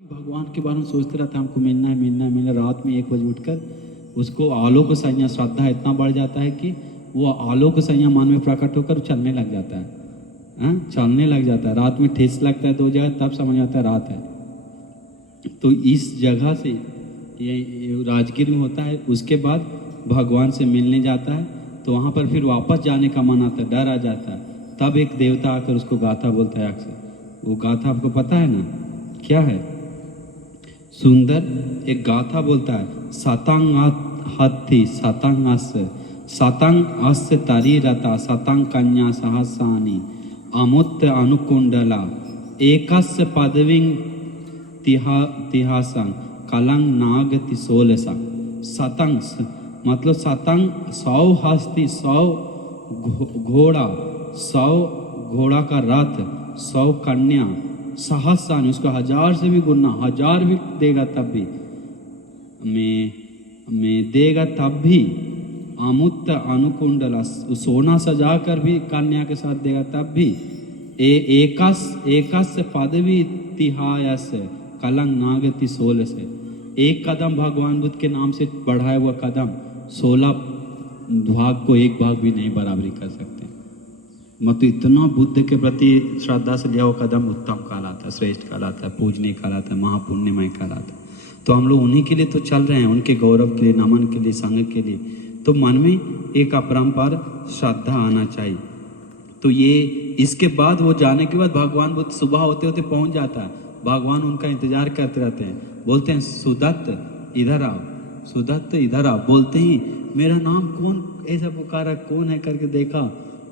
भगवान के बारे में सोचते रहता है, हमको मिलना है मिलना है मिलना है। रात में 1 बजे उठकर उसको आलोक संज्ञा श्रद्धा इतना बढ़ जाता है कि वो आलोक संज्ञा मन में प्रकट होकर चलने लग जाता है। चलने लग जाता है। रात में ठेस लगता है 2 जगह, तब समझ आता है रात है। तो इस जगह से ये राजगीर में होता है। उसके बाद भगवान से मिलने जाता है, तो वहाँ पर फिर वापस जाने का मन आता है, डर आ जाता है। तब एक देवता आकर उसको गाथा बोलता है अक्सर। वो गाथा आपको पता है ना क्या है? सुंदर एक गाथा बोलता है, सतांग हत्थि सतांग अस्य सतांग अस्य तरी रता सतांग कन्या सहसानी अमुत्य अनुकुंडला एकस्य पदविंग तिहासंग कलंग नाग तिसोलसा। सतंग मतलब सतंग 100 हस्ती, 100 घोड़ा, 100 घोड़ा का रथ, 100 कन्या, सहस्रान उसको 1000 से भी गुना, 1000 भी देगा तब भी मैं देगा तब भी अमुत्त अनुकुंडला सोना सजा कर भी कन्या के साथ देगा तब भी एकस पदवी तिहायस कलंग नागति 16 से। एक कदम भगवान बुद्ध के नाम से बढ़ाया हुआ कदम 16 भाग को एक भाग भी नहीं बराबरी कर सकते। मतलब इतना बुद्ध के प्रति श्रद्धा से लिया हुआ कदम उत्तम कहलाता है, श्रेष्ठ कहलाता है, पूजनीय कहलाता है, महापुण्यमय कहलाता है। तो हम लोग उन्हीं के लिए तो चल रहे हैं, उनके गौरव के लिए, नमन के लिए, संग के लिए। तो मन में एक अपरंपार श्रद्धा आना चाहिए। तो ये इसके बाद वो जाने के बाद भगवान बुद्ध सुबह होते होते पहुंच जाता है। भगवान उनका इंतजार करते रहते हैं, बोलते हैं सुदत्त इधर आओ, सुदत्त इधर आओ। बोलते ही मेरा नाम कौन ऐसा पुकारा, कौन है करके देखा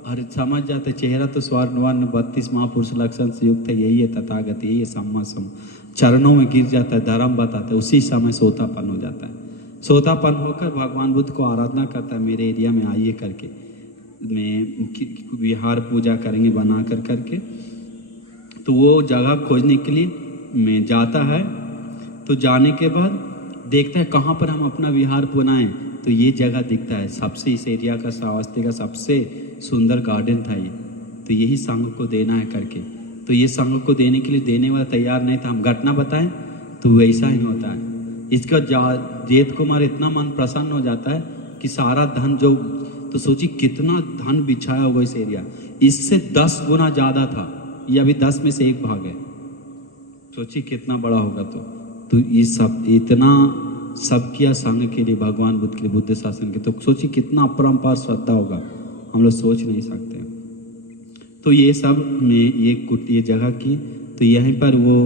और समझ जाते चेहरा तो स्वर्णवर्ण 32 महापुरुष लक्षण से युक्त है, यही है तथागत, यही है सम्मा सम। चरणों में गिर जाता है, धर्म बताता है। उसी समय सोतापन हो जाता है। सोतापन होकर भगवान बुद्ध को आराधना करता है, मेरे एरिया में आइए करके, मैं विहार पूजा करेंगे बना कर करके। तो वो जगह खोजने के लिए मैं जाता है। तो जाने के बाद देखता है कहाँ पर हम अपना विहार बनाएं। तो ये जगह दिखता है सबसे, इस एरिया का, श्रावस्ती का सबसे सुंदर गार्डन था ये। तो यही संघ को देना है करके। तो ये संघ को देने के लिए देने वाला तैयार नहीं था। हम घटना बताएं तो वैसा ही होता है। इसका जेठ कुमार इतना मन प्रसन्न हो जाता है कि सारा धन जो, तो सोची कितना धन बिछाया होगा इस एरिया, इससे 10 गुना ज्यादा था। ये अभी 10 में से 1 भाग है। सोची कितना बड़ा होगा। तो ये सब इतना सब किया संघ के लिए, भगवान बुद्ध के लिए, बुद्ध शासन के। तो सोची कितना अपरंपार श्रद्धा होगा, हम लोग सोच नहीं सकते। तो ये सब में ये जगह की, तो यहीं पर वो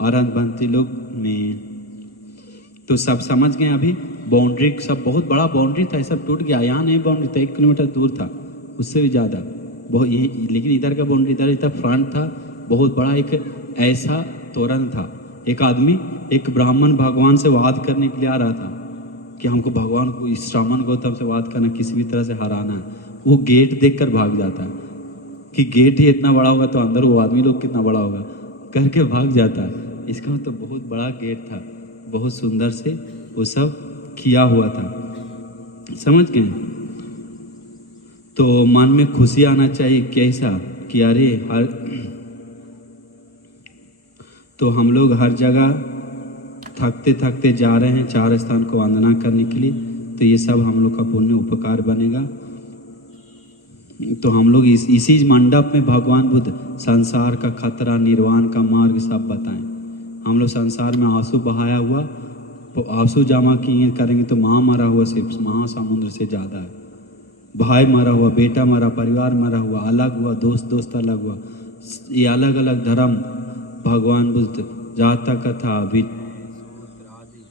औरत बनती लोग में, तो सब समझ गए। अभी बाउंड्री सब बहुत बड़ा बाउंड्री था, ये सब टूट गया। यहाँ नहीं बाउंड्री था, 1 किलोमीटर दूर था, उससे भी ज़्यादा बहुत ये। लेकिन इधर का बाउंड्री इधर फ्रंट था, बहुत बड़ा एक ऐसा तोरण था। एक आदमी, एक ब्राह्मण भगवान से वाद करने के लिए आ रहा था कि हमको भगवान को, इस श्रावण गौतम से वाद करना, किसी भी तरह से हराना है। वो गेट देखकर भाग जाता है कि गेट ही इतना बड़ा होगा तो अंदर वो आदमी लोग कितना बड़ा होगा करके भाग जाता है। इसका तो बहुत बड़ा गेट था, बहुत सुंदर से वो सब किया हुआ था। समझ गए? तो मन में खुशी आना चाहिए कैसा कि अरे हर, तो हम लोग हर जगह थकते थकते जा रहे हैं 4 स्थान को वंदना करने के लिए। तो ये सब हम लोग का पुण्य उपकार बनेगा। तो हम लोग इसी मंडप में भगवान बुद्ध संसार का खतरा, निर्वाण का मार्ग सब बताएं। हम लोग संसार में आंसू बहाया हुआ, आंसू जमा किए करेंगे तो माँ मरा हुआ सिर्फ महासमुद्र से ज़्यादा है। भाई मरा हुआ, बेटा मरा, परिवार मरा हुआ, अलग हुआ, दोस्त अलग हुआ। ये अलग अलग धर्म भगवान बुद्ध, जाता कथा, सूत्र आदि,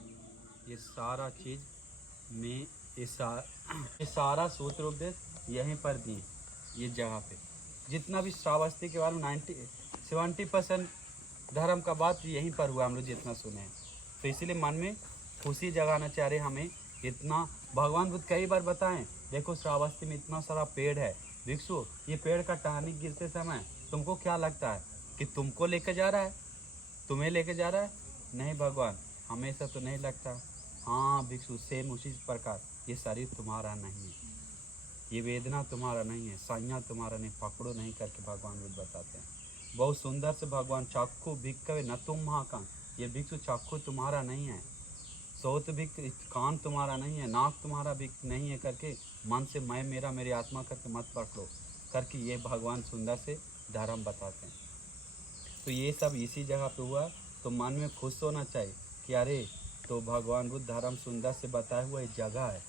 ये सारा चीज में ये सारा सूत्र उपदेश यहीं पर दिए। ये जगह पे जितना भी श्रावस्ती के बारे में 70% धर्म का बात यहीं पर हुआ, हम लोग जितना सुने हैं। तो इसीलिए मन में खुशी जगाना चाह रहे हमें। इतना भगवान बुद्ध कई बार बताएं, देखो श्रावस्ती में इतना सारा पेड़ है, भिक्षु ये पेड़ का टहनी गिरते समय तुमको क्या लगता है कि तुमको लेकर जा रहा है, तुम्हें लेकर जा रहा है? नहीं भगवान, हमें ऐसा तो नहीं लगता। हाँ भिक्षु, सेम उसी प्रकार ये शरीर तुम्हारा नहीं है, ये वेदना तुम्हारा नहीं है, संज्ञा तुम्हारा नहीं, पकड़ो नहीं करके भगवान बुद्ध बताते हैं। बहुत सुंदर से भगवान चाक्षु भिक्खवे न तुम महाकान, ये भिक्षु चाक्षु तुम्हारा नहीं है, सोत भिक्ख कान तुम्हारा नहीं है, नाक तुम्हारा भिक्ख नहीं है करके मन से मैं मेरा मेरी आत्मा करके मत पकड़ो करके ये भगवान सुंदर से धर्म बताते हैं। तो ये सब इसी जगह पे हुआ। तो मन में खुश होना चाहिए कि अरे तो भगवान बुद्ध धर्म सुंदर से बताया हुआ एक जगह है,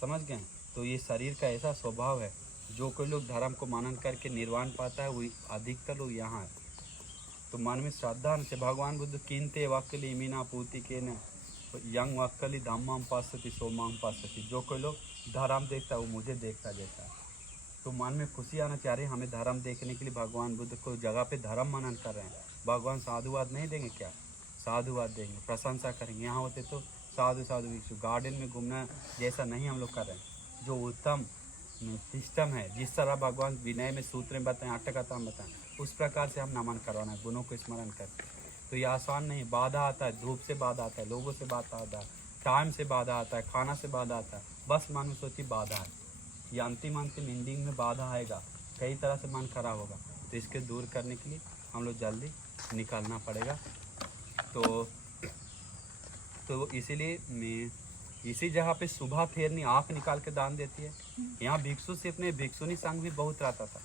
समझ गए। तो ये शरीर का ऐसा स्वभाव है, जो कोई लोग धर्म को मनन करके निर्वाण पाता है वही अधिकतर लोग यहाँ है। तो मन में श्रद्धा से भगवान बुद्ध कीनते वक्कली मीना पूति के न यंग वक्कली धम्मम पासती सोमांग पासती, जो कोई लोग धर्म देखता है वो मुझे देखता जैसा। तो मन में खुशी आना चाह रहे हमें धर्म देखने के लिए भगवान बुद्ध को जगह पे धर्म मनन कर रहे हैं। भगवान साधुवाद नहीं देंगे क्या? साधुवाद देंगे, प्रशंसा करेंगे। यहाँ होते तो साधु साधु भिक्षु गार्डन में घूमना जैसा नहीं हम लोग कर रहे हैं। जो उत्तम सिस्टम है, जिस तरह भगवान विनय में सूत्र में बताएं, अट्ठकथा में बताएं, उस प्रकार से हम नमन करवाना है, गुणों को स्मरण कर। तो ये आसान नहीं, बाधा आता है, धूप से बाधा आता है, लोगों से बाधा आता है, टाइम से बाधा आता है, खाना से बाधा आता है, बस मन में सोची बाधा है। ये अंतिम एंडिंग में बाधा आएगा, कई तरह से मन खराब होगा। तो इसके दूर करने के लिए हम लोग जल्दी निकलना पड़ेगा। तो इसीलिए मैं इसी जगह पे सुबह फेरनी आँख निकाल के दान देती है। यहाँ भिक्षु से अपने भिक्षुनी संघ भी बहुत रहता था।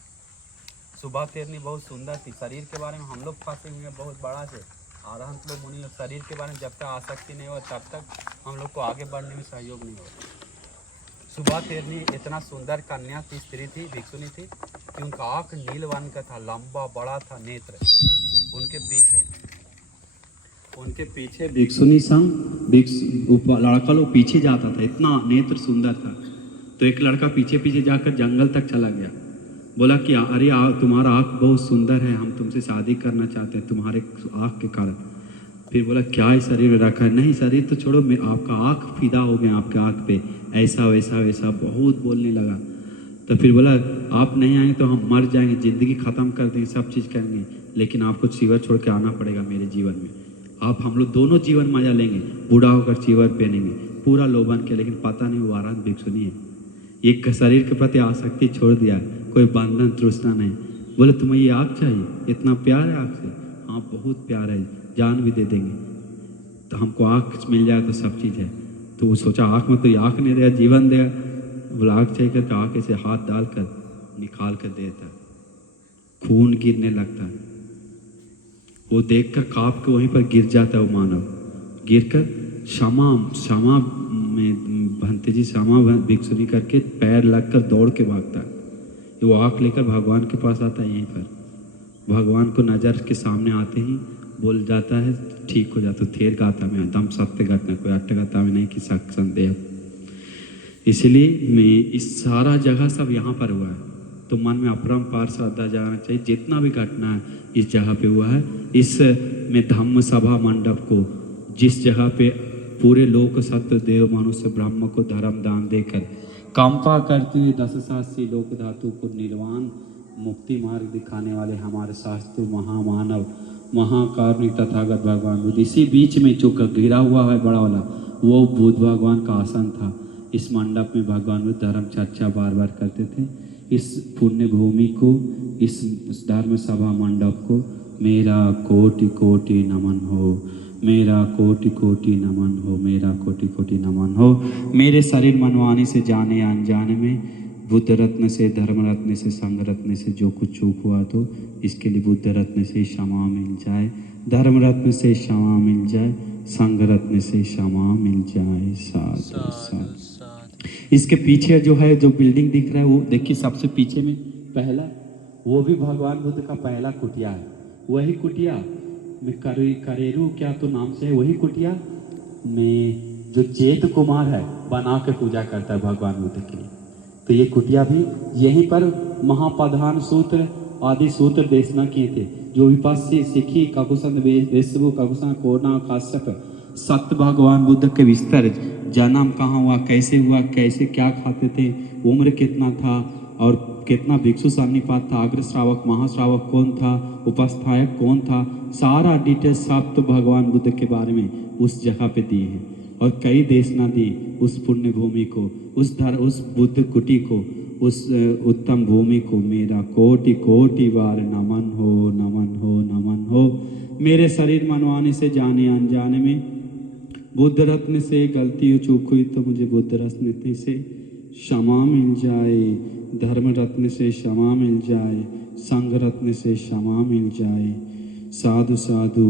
सुबह फेरनी बहुत सुंदर थी। शरीर के बारे में हम लोग फंसे हुए हैं बहुत बड़ा से, आरहंत लोग मुनि लोग शरीर के बारे में जब तक आसक्ति नहीं हो तब तक हम लोग को आगे बढ़ने में सहयोग नहीं होगा। सुबह फेरनी इतना सुंदर कन्या थी, स्त्री थी, भिक्षुनी थी कि उनका आँख नील वर्ण का था, लंबा बड़ा था नेत्र। उनके पीछे भिक्षुनी संग लड़का लोग पीछे जाता था, इतना नेत्र सुंदर था। तो एक लड़का पीछे पीछे जाकर जंगल तक चला गया, बोला कि अरे तुम्हारा आँख बहुत सुंदर है, हम तुमसे शादी करना चाहते हैं तुम्हारे आँख के कारण। फिर बोला क्या ही शरीर में रखा है? नहीं शरीर तो छोड़ो, मैं आपका आँख फिदा हो गया आपके आँख पे, ऐसा वैसा वैसा बहुत बोलने लगा। तो फिर बोला आप नहीं आएंगे तो हम मर जाएंगे, ज़िंदगी ख़त्म कर देंगे, सब चीज़ करेंगे, लेकिन आपको चीवर छोड़ के आना पड़ेगा मेरे जीवन में। आप हम लोग दोनों जीवन मजा लेंगे, बूढ़ा होकर चीवर पहनेंगे पूरा लोभन के। लेकिन पता नहीं वो आराध भिक्षुनी है, एक शरीर के प्रति आसक्ति छोड़ दिया, कोई बंधन तृष्णा नहीं। बोले तुम्हें ये आँख चाहिए, इतना प्यार है आँख से? हाँ बहुत प्यार है, जान भी दे देंगे। तो हमको आँख मिल जाए तो सब चीज़ है। तो वो सोचा आँख में तो आँख नहीं देगा, जीवन देगा। बोला आँख चाहिए करके आँख से हाथ डालकर निकाल कर देता, खून गिरने लगता है। वो देखकर काँप के वहीं पर गिर जाता है वो मानव, गिरकर क्षमा में भंते जी क्षमा भिक्षुनी करके पैर लगकर दौड़ के भागता है। वो आँख लेकर भगवान के पास आता है। यहीं पर भगवान को नज़र के सामने आते ही बोल जाता है ठीक हो जाता। थेर गाथा में दम सत्य घटना, कोई अट्ठगाथा में नहीं कि शक संदेह। इसलिए मैं इस सारा जगह सब यहाँ पर हुआ है। तो मन में अपरंपार श्रद्धा जाना चाहिए। जितना भी घटना है इस जगह पे हुआ है, इस में धम्म सभा मंडप को, जिस जगह पे पूरे लोक सत्य देव मनुष्य ब्रह्म को धर्म दान देकर कंपा करते हुए 10,000 लोक धातु को निर्वाण मुक्ति मार्ग दिखाने वाले हमारे शास्त्र महामानव महाकारुणिक तथागत भगवान बुद्ध, इसी बीच में जो घिरा हुआ है बड़ा वाला वो बुद्ध भगवान का आसन था। इस मंडप में भगवान बुद्ध धर्म चर्चा बार बार करते थे। इस पुण्य भूमि को, इस धर्म सभा मंडप को मेरा कोटि कोटि नमन हो, मेरा कोटि कोटि नमन हो, मेरा कोटि कोटि नमन हो। मेरे शरीर मनवाने से जाने अनजाने में बुद्ध रत्न से, धर्म रत्न से, संघ रत्न से जो कुछ चूक हुआ तो इसके लिए बुद्ध रत्न से क्षमा मिल जाए, धर्म रत्न से क्षमा मिल जाए, संघ रत्न से क्षमा मिल जाए। साधु साधु। इसके पीछे जो है जो बिल्डिंग दिख रहा है वो देखिए, सबसे पीछे में पहला वो भी भगवान बुद्ध का पहला कुटिया है। वही कुटिया में करेरू क्या तो नाम से है, वही कुटिया में जो चेत कुमार है बना के पूजा करता है भगवान बुद्ध के लिए। तो ये कुटिया भी यहीं पर महाप्रधान सूत्र आदि सूत्र देशना किए थे। जो विपस्सी सिखी ककुसन वेशबु ककुसन कोना काश्यप सत्य भगवान बुद्ध के विस्तार, जन्म कहाँ हुआ, कैसे हुआ, कैसे क्या खाते थे, उम्र कितना था और कितना भिक्षु सन्निपात था, अग्र श्रावक महाश्रावक कौन था, उपस्थायक कौन था, सारा डिटेल सब तो भगवान बुद्ध के बारे में उस जगह पे दिए हैं। और कई देशना दी उस पुण्य भूमि को, उस बुद्ध कुटी को, उस उत्तम भूमि को मेरा कोटि कोटि बार नमन हो, नमन हो, नमन हो। मेरे शरीर मनवाने से जाने अनजाने में बुद्ध रत्न से गलती हो चूक हुई तो मुझे बुद्ध रत्न से क्षमा मिल जाए, धर्म रत्न से क्षमा मिल जाए, संघ रत्न से क्षमा मिल जाए। साधु साधु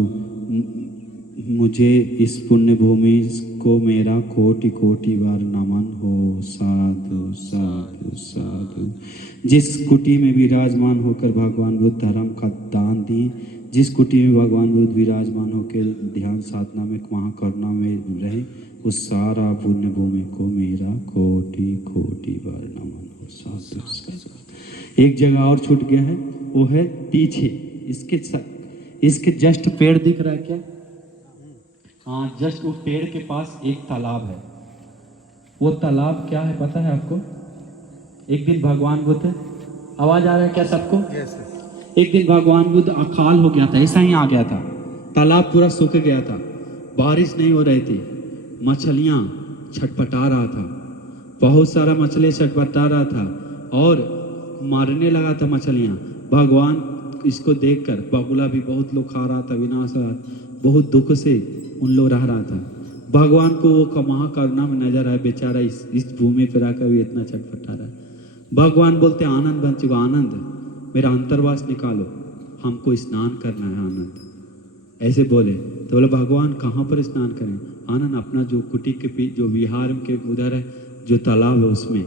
मुझे इस पुण्य भूमि को मेरा कोटि कोटि बार नमन हो। साधु साधु साधु। जिस कुटी में विराजमान होकर भगवान बुद्ध धर्म का दान दिए, जिस कुटी में भगवान बुद्ध विराजमान होकर ध्यान साधना में वहाँ करुणा में रहे, उस सारा पुण्य भूमि को मेरा कोटि कोटि बार नमन हो। साधु साधु। एक जगह और छूट गया है, वो है पीछे इसके जस्ट पेड़ दिख रहा है क्या? हाँ, जस्ट वो पेड़ के पास एक तालाब है। वो तालाब क्या है पता है आपको? एक दिन भगवान बुद्ध, आवाज आ रहा है क्या सबको? एक दिन भगवान बुद्ध अकाल हो गया था, ऐसा ही आ गया था। तालाब पूरा सूख गया था, बारिश नहीं हो रही थी, मछलियाँ छटपटा रहा था, बहुत सारा मछली छटपटा रहा था और मारने लगा था मछलियाँ। भगवान इसको देखकर, बगुला भी बहुत लोग खा रहा था, विनाश बहुत दुख से उन लोग रह रहा था। भगवान को वो महाकरुणा में नजर आया, बेचारा इस भूमि पर आकर भी इतना छटपटा रहा है। भगवान बोलते आनंद बन चुका, आनंद मेरा अंतर्वास निकालो, हमको स्नान करना है। आनंद ऐसे बोले तो बोले भगवान कहाँ पर स्नान करें? आनंद अपना जो कुटी के जो विहार के उधर है, जो तालाब है उसमें,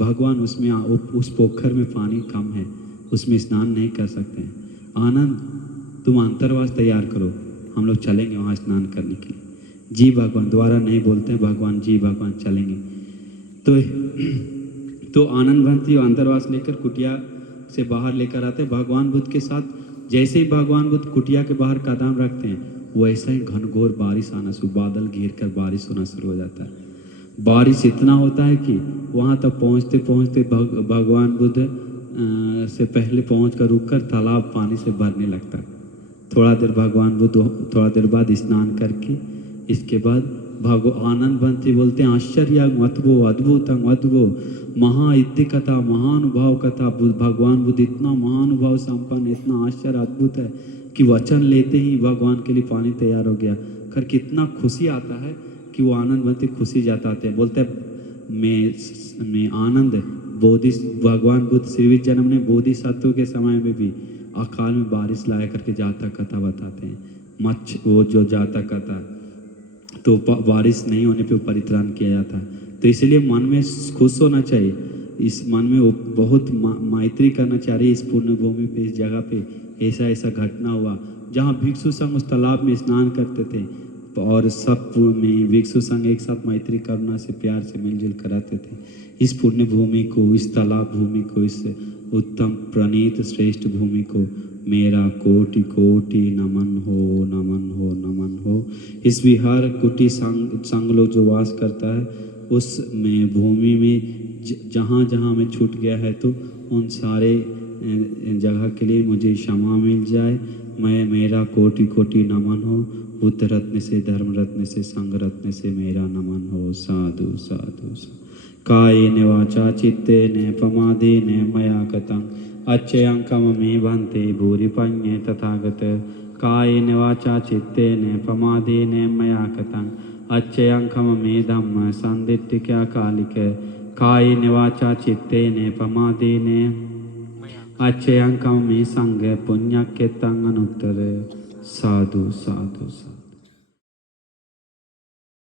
भगवान उसमें उस पोखर में पानी कम है, उसमें स्नान नहीं कर सकते हैं। आनंद तुम अंतर्वास तैयार करो, हम लोग चलेंगे वहाँ स्नान करने के लिए। जी भगवान, दोबारा नहीं बोलते हैं भगवान, जी भगवान चलेंगे। तो आनंद भंती अंतर्वास लेकर कुटिया से बाहर लेकर आते हैं भगवान बुद्ध के साथ। जैसे ही भगवान बुद्ध कुटिया के बाहर कदम रखते हैं, वैसे ही घनघोर बारिश आना शुरू, बादल घेर कर बारिश होना शुरू हो जाता है। बारिश इतना होता है कि वहाँ तक पहुँचते पहुँचते भगवान बुद्ध से पहले पहुँच कर रुक कर तालाब पानी से भरने लगता है। थोड़ा देर भगवान बुद्ध थोड़ा देर बाद स्नान करके, इसके बाद आनंद बनते बोलते हैं आश्चर्य अद्भुत अद्भुतम अद्भुत महाइद्य कथा महानुभाव कथा। भगवान बुद्ध इतना महानुभाव संपन्न, इतना आश्चर्य अद्भुत है कि वचन लेते ही भगवान के लिए पानी तैयार हो गया। खैर कितना खुशी आता है कि वो आनंद बनते खुशी जताते हैं। बोलते मैं आनंद भगवान बुद्ध श्री जन्म ने बोधिसत्व के समय में भी अकाल में बारिश लाया करके जाता कथा बताते हैं। वो जो जाता कथा तो बारिश नहीं होने पे परित्राण किया जाता है। तो इसलिए मन में खुश होना चाहिए, इस मन में वो बहुत मैत्री करना चाहिए। इस पुण्य भूमि पे, इस जगह पे ऐसा घटना हुआ जहाँ भिक्षु संघ उस तालाब में स्नान करते थे और सब में भिक्षु संघ एक साथ मैत्री करुणा से प्यार से मिलजुल कराते थे। इस पुण्य भूमि को, इस तालाब भूमि को, इस उत्तम प्रणीत श्रेष्ठ भूमि को मेरा कोटि कोटि नमन हो, नमन हो, नमन हो। इस विहार कुटी संघ लोग जो वास करता है, उस में भूमि में जहाँ जहाँ में छूट गया है तो उन सारे जगह के लिए मुझे क्षमा मिल जाए। मेरा कोटि कोटि नमन हो। बुद्ध रत्न से, धर्म रत्न से, संघ रत्न से मेरा नमन हो। साधु साधु साधु। कायेन वाचा चित्तेन प्रमादेन मया गतं अच्छयं कममे भन्ते भूरिपन्ये तथागत। कायेन वाचा चित्तेन प्रमादेन मया गतं अच्छयं कममे धम्म संदित्तिक्या कालिक। कायेन वाचा चित्तेन प्रमादेन अच्छयं कममे संग पुण्यकृतं अनुत्तर। साधु साधु साधु।